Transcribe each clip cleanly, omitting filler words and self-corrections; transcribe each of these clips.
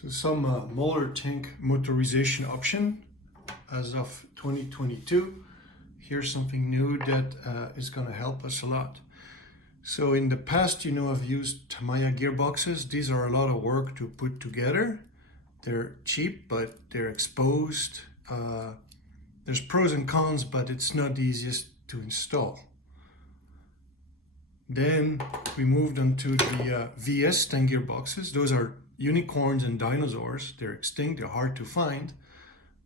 So some Mauler tank motorization option as of 2022. Here's something new that is going to help us a lot. So in the past, I've used Tamiya gearboxes. These are a lot of work to put together. They're cheap, but they're exposed. There's pros and cons, but it's not the easiest to install. Then we moved on to the VS tank gearboxes. Those are unicorns and dinosaurs. They're extinct, they're hard to find.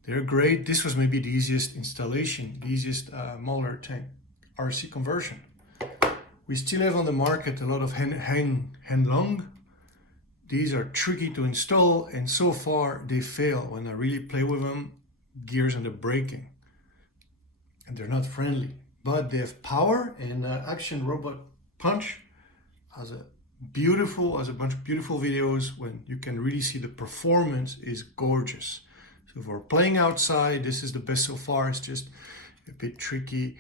They're great. This was maybe the easiest installation, the easiest Mauler tank RC conversion. We still have on the market a lot of Henlong. These are tricky to install, and so far they fail. When I really play with them, gears end up breaking. And they're not friendly, but they have power, and Action Robot Punch has a bunch of beautiful videos when you can really see the performance is gorgeous. So if we're playing outside, this is the best so far. It's just a bit tricky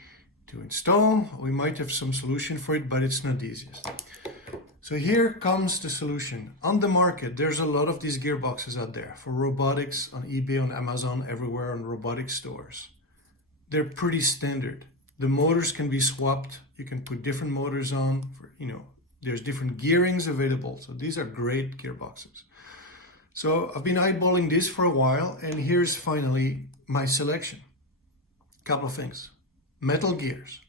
to install. We might have some solution for it, but it's not the easiest. So here comes the solution. On the market, there's a lot of these gearboxes out there for robotics on eBay, on Amazon, everywhere on robotic stores. They're pretty standard. The motors can be swapped. You can put different motors on. There's different gearings available. So these are great gearboxes. So I've been eyeballing this for a while, and here's finally my selection. Couple of things. Metal gears.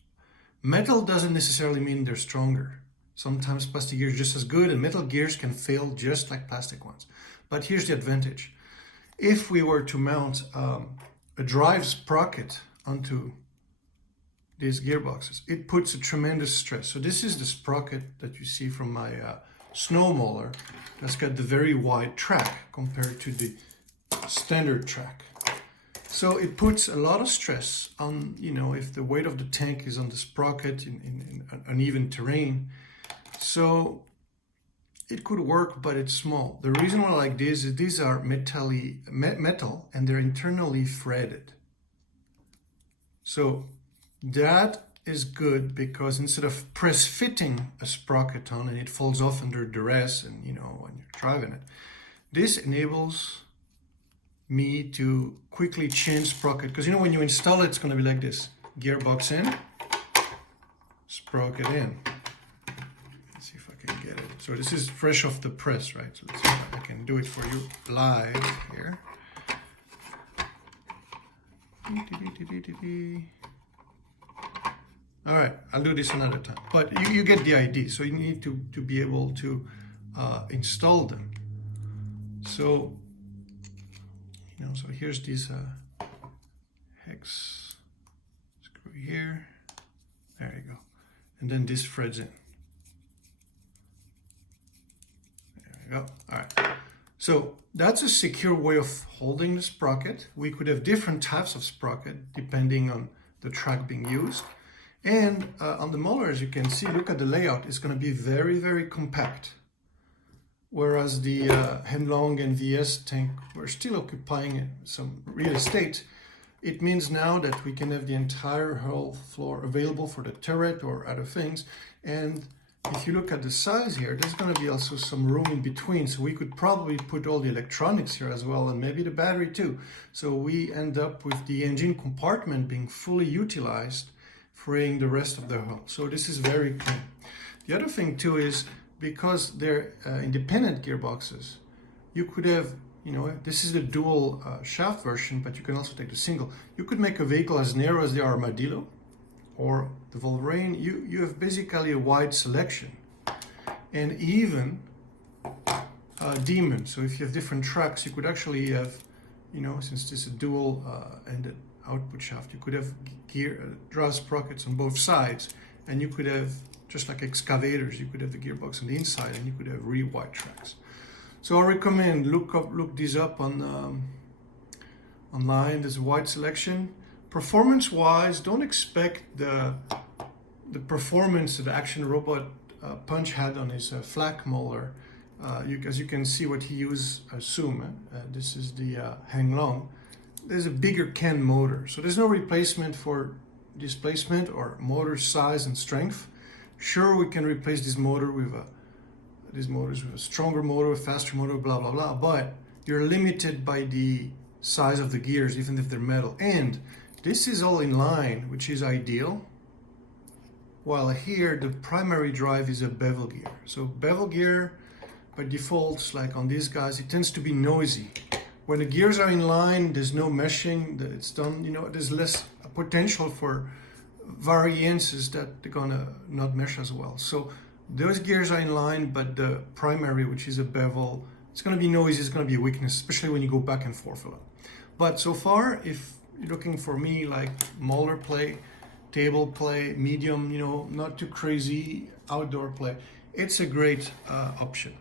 Metal doesn't necessarily mean they're stronger. Sometimes plastic gears are just as good, and metal gears can fail just like plastic ones. But here's the advantage. If we were to mount a drive sprocket onto these gearboxes, it puts a tremendous stress. So this is the sprocket that you see from my snow mauler that's got the very wide track compared to the standard track. So it puts a lot of stress on, if the weight of the tank is on the sprocket in uneven terrain. So it could work, but it's small. The reason why I like this is these are metal and they're internally threaded. So that is good because instead of press fitting a sprocket on and it falls off under duress and when you're driving it, this enables me to quickly change sprocket, because when you install it, it's going to be like this: gearbox in, sprocket in. Let's see if I can get it. So this is fresh off the press, right? So let's see if I can do it for you live here. All right, I'll do this another time, but you get the idea. So you need to be able to install them. So, so here's this hex screw here. There you go. And then this threads in. There we go. All right. So that's a secure way of holding the sprocket. We could have different types of sprocket depending on the track being used. And on the Mauler, as you can see, look at the layout, it's going to be very, very compact. Whereas the Henlong and VS tank were still occupying some real estate. It means now that we can have the entire hull floor available for the turret or other things. And if you look at the size here, there's going to be also some room in between. So we could probably put all the electronics here as well, and maybe the battery too. So we end up with the engine compartment being fully utilized, freeing the rest of the hull. So this is very clean. The other thing too is, because they're independent gearboxes, you could have, this is the dual shaft version, but you can also take the single. You could make a vehicle as narrow as the Armadillo or the Wolverine. You have basically a wide selection, and even Demon. So if you have different tracks, you could actually have, since this is a dual ended output shaft, you could have drive sprockets on both sides, and you could have, just like excavators, you could have the gearbox on the inside, and you could have really wide tracks. So I recommend look these up on online. There's a wide selection. Performance-wise, don't expect the performance that Action Robot Punch had on his flak Mauler. As you can see, what he used, this is the Henlong. There's a bigger Ken motor, so there's no replacement for displacement or motor size and strength. Sure, we can replace this motor with these motors with a stronger motor, a faster motor, blah blah blah. But you're limited by the size of the gears, even if they're metal. And this is all in line, which is ideal. While here, the primary drive is a bevel gear. So bevel gear, by default, like on these guys, it tends to be noisy. When the gears are in line, there's no meshing, it's done, there's less potential for variances that they're gonna not mesh as well. So those gears are in line, but the primary, which is a bevel, it's gonna be noisy, it's gonna be a weakness, especially when you go back and forth a lot. But so far, if you're looking for me like Mauler play, table play, medium, not too crazy outdoor play, it's a great option.